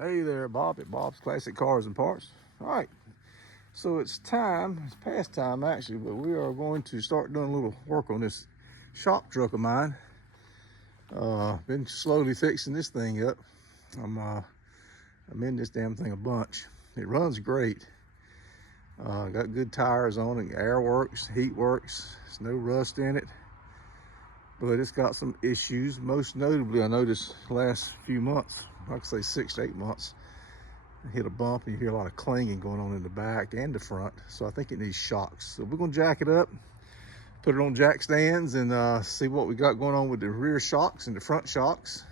Hey there, Bob at Bob's Classic Cars and Parts. All right, so it's time, it's past time actually, but we are going to start doing a little work on this shop truck of mine. Been slowly fixing this thing up. I'm in this damn thing a bunch. It runs great. Got good tires on it, air works, heat works, there's no rust in it. But it's got some issues. Most notably, I noticed last few months, like I say 6 to 8 months, I hit a bump and you hear a lot of clanging going on in the back and the front. So I think it needs shocks. So we're gonna jack it up, put it on jack stands, and see what we got going on with the rear shocks and the front shocks.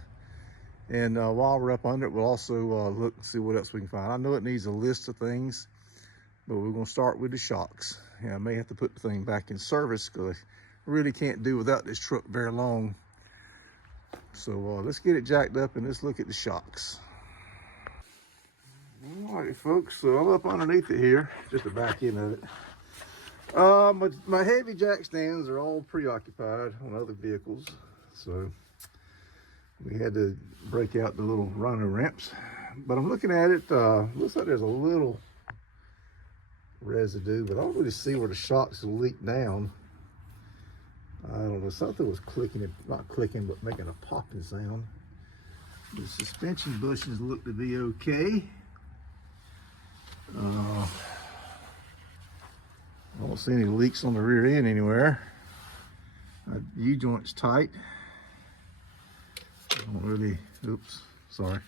And while we're up under it, we'll also look and see what else we can find. I know it needs a list of things, but we're gonna start with the shocks. Yeah, I may have to put the thing back in service because I really can't do without this truck very long. So let's get it jacked up and let's look at the shocks. Alrighty folks, so I'm up underneath it here, just the back end of it. My heavy jack stands are all preoccupied on other vehicles, so we had to break out the little rhino ramps. But I'm looking at it, looks like there's a little residue, but I don't really see where the shocks leak down. I don't know, something was clicking, not clicking, but making a popping sound. The suspension bushings look to be okay. I don't see any leaks on the rear end anywhere. U-joint's tight. I don't really, oops, sorry.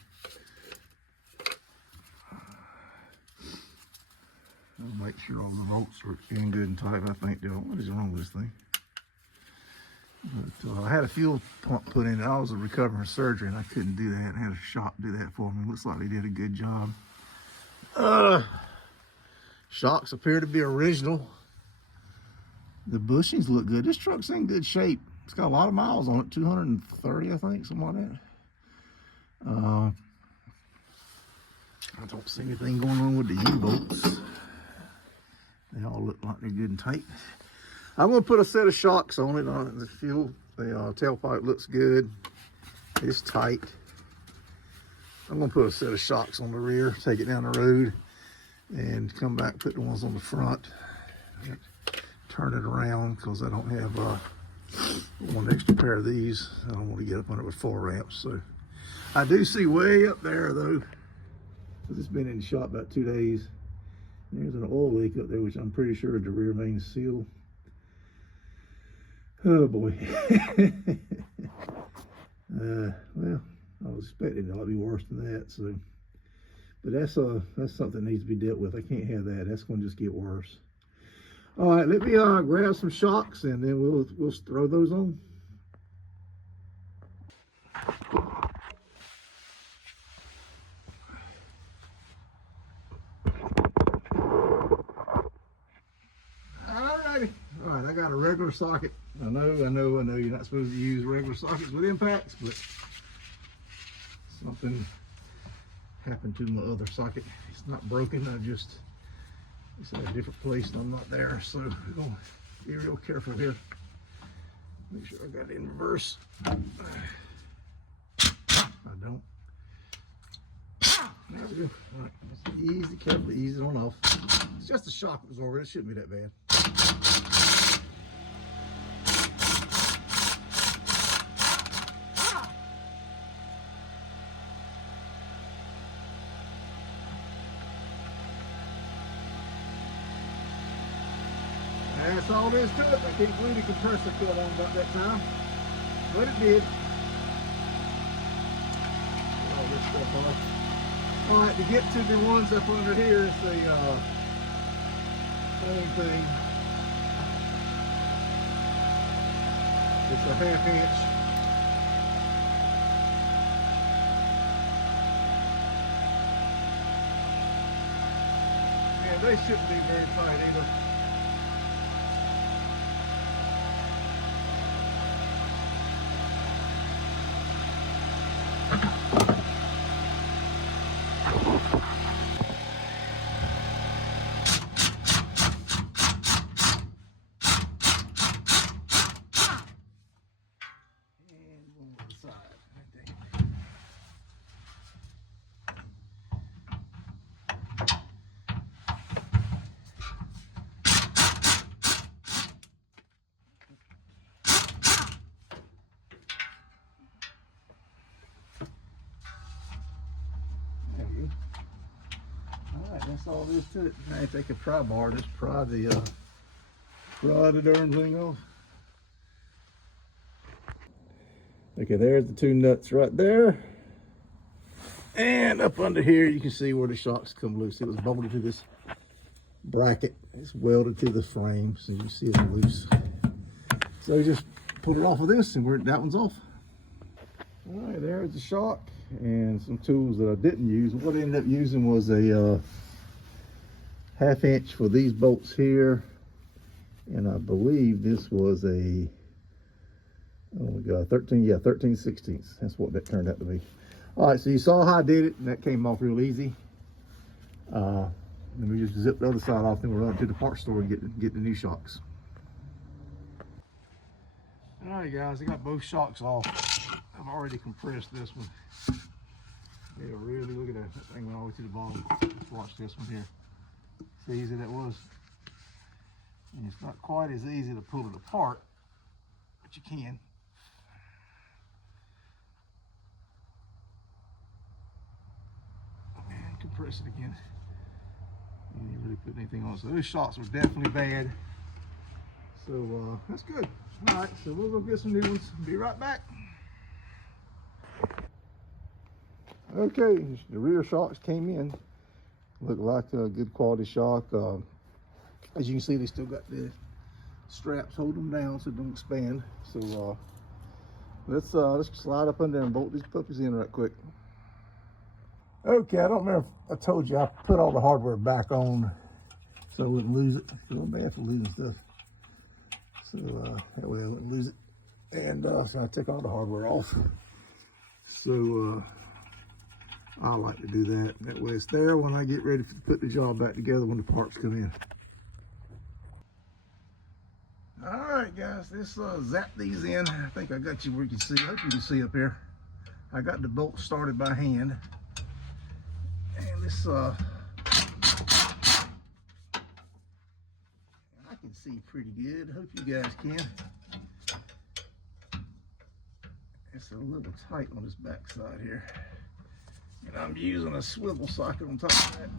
I'll make sure all the bolts are in good and tight. I think they're, what is wrong with this thing? But I had a fuel pump put in. I was recovering from surgery and I couldn't do that. I had a shop do that for me. Looks like they did a good job. Shocks appear to be original. The bushings look good. This truck's in good shape. It's got a lot of miles on it, 230, I think, something like that. I don't see anything going on with the U-bolts. They all look like they're good and tight. I'm gonna put a set of shocks on it. On the fuel, the tailpipe looks good. It's tight. I'm gonna put a set of shocks on the rear, take it down the road, and come back, put the ones on the front. Turn it around because I don't have one extra pair of these. I don't want to get up on it with 4 ramps. So I do see way up there though, because it's been in the shop about 2 days. There's an oil leak up there, which I'm pretty sure is the rear main seal. Oh boy. Well, I was expecting it ought to be worse than that. So, but that's something that needs to be dealt with. I can't have that. That's going to just get worse. All right, let me grab some shocks and then we'll throw those on. Alrighty. All right, I got a regular socket. I know you're not supposed to use regular sockets with impacts, but something happened to my other socket. It's not broken. It's in a different place and I'm not there. So we're gonna be real careful here. Make sure I got it in reverse. I don't. There we go. All right, just easy, carefully ease it on off. It's just a shock absorber. It shouldn't be that bad. That's all there is to it. I can't believe the compressor cut on about that time, but it did. Get all this stuff off. All right, to get to the ones up under here, it's the same thing. It's a 1/2 inch. Yeah, they shouldn't be very tight either. And one on the side, right there. all there is to it. Now you take a pry bar, just pry the darn thing off. Okay, there's the two nuts right there. And up under here, you can see where the shocks come loose. It was bolted to this bracket. It's welded to the frame, so you see it's loose. So you just pull it off of this, and that one's off. All right, there's the shock and some tools that I didn't use. What I ended up using was a 1/2 inch for these bolts here, and I believe this was a, oh my God, 13/16. That's what that turned out to be. All right, so you saw how I did it, and that came off real easy. Then we just zip the other side off, then we'll run to the parts store and get the new shocks. All right, guys, I got both shocks off. I've already compressed this one. Yeah, really, look at that. That thing went all the way to the bottom. Let's watch this one here. See how easy that was? And it's not quite as easy to pull it apart, but you can. And compress it again. You didn't really put anything on. So those shocks were definitely bad. So that's good. All right, so we'll go get some new ones. Be right back. Okay, the rear shocks came in. Look like a good quality shock. As you can see, they still got the straps holding them down so they don't expand. So let's slide up under there and bolt these puppies in right quick. Okay, I don't remember if I told you I put all the hardware back on so I wouldn't lose it. I feel bad for losing stuff. So that way I wouldn't lose it. And so I take all the hardware off. So I like to do that. That way it's there when I get ready to put the job back together when the parts come in. All right, guys, let's zap these in. I think I got you where you can see. I hope you can see up here. I got the bolt started by hand. And this, I can see pretty good. Hope you guys can. It's a little tight on this back side here. And I'm using a swivel socket on top of that.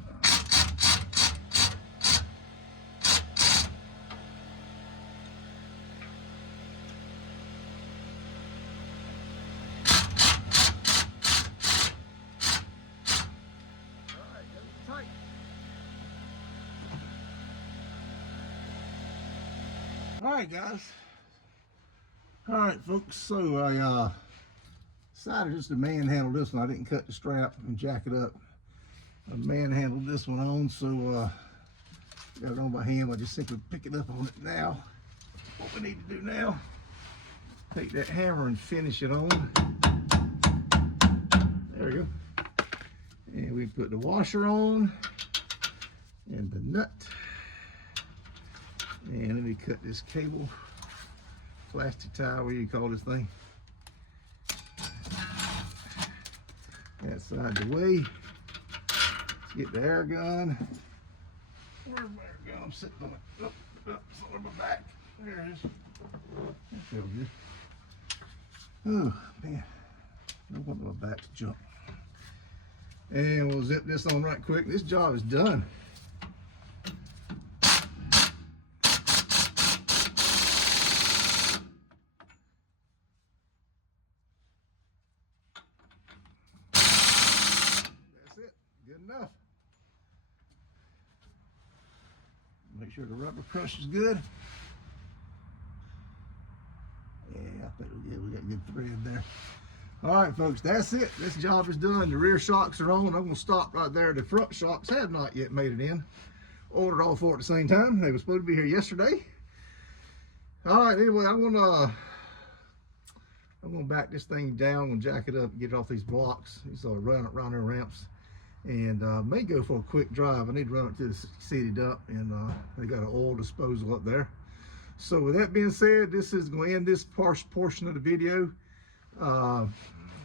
All right, guys. All right, folks. So I decided just to manhandle this one. I didn't cut the strap and jack it up. I manhandled this one on, so got it on by hand. I just simply pick it up on it now. What we need to do now, take that hammer and finish it on. There we go. And we put the washer on and the nut. And let me cut this cable, plastic tie, what do you call this thing? That side the way. Let's get the air gun. Where's my air gun? I'm sitting on it. Up, it's on my back. There it is. That feels good. Oh, man. No wonder my back's jump. And we'll zip this on right quick. This job is done. Good enough. Make sure the rubber crush is good. Yeah, I think we got good thread there. All right, folks, that's it. This job is done. The rear shocks are on. I'm going to stop right there. The front shocks have not yet made it in. Ordered all four at the same time. They were supposed to be here yesterday. All right, anyway, I'm gonna back this thing down and jack it up and get it off these blocks. These are runner ramps. And may go for a quick drive. I need to run it to the city dump, and they got an oil disposal up there. So with that being said, this is going to end this portion of the video.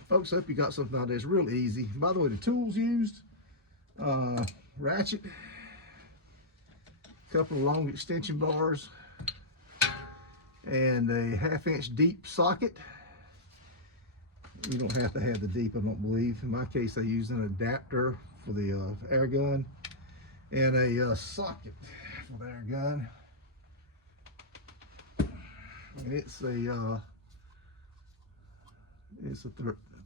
Folks, I hope you got something out there. It's real easy. By the way, the tools used, ratchet, couple of long extension bars, and a 1/2 inch deep socket. You don't have to have the deep, I don't believe. In my case, I used an adapter for the air gun. and a socket for the air gun. And it's a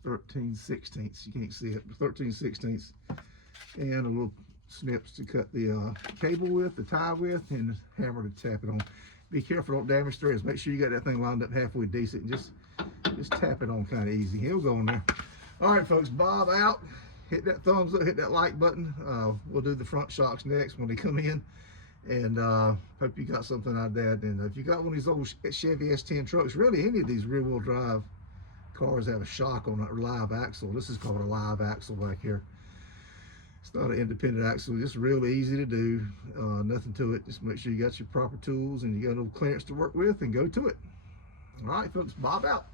13/16. You can't see it, but 13/16, and a little snips to cut the cable with, the tie with, and a hammer to tap it on. Be careful, don't damage threads. Make sure you got that thing lined up halfway decent, and just tap it on kind of easy. He'll go in there. All right, folks, Bob out. Hit that thumbs up, hit that like button. We'll do the front shocks next when they come in. And hope you got something out of that. And if you got one of these old Chevy S10 trucks, really any of these rear-wheel drive cars have a shock on a live axle. This is called a live axle back here. It's not an independent axle, just really easy to do. Nothing to it. Just make sure you got your proper tools and you got a little clearance to work with, and go to it. All right, folks, Bob out.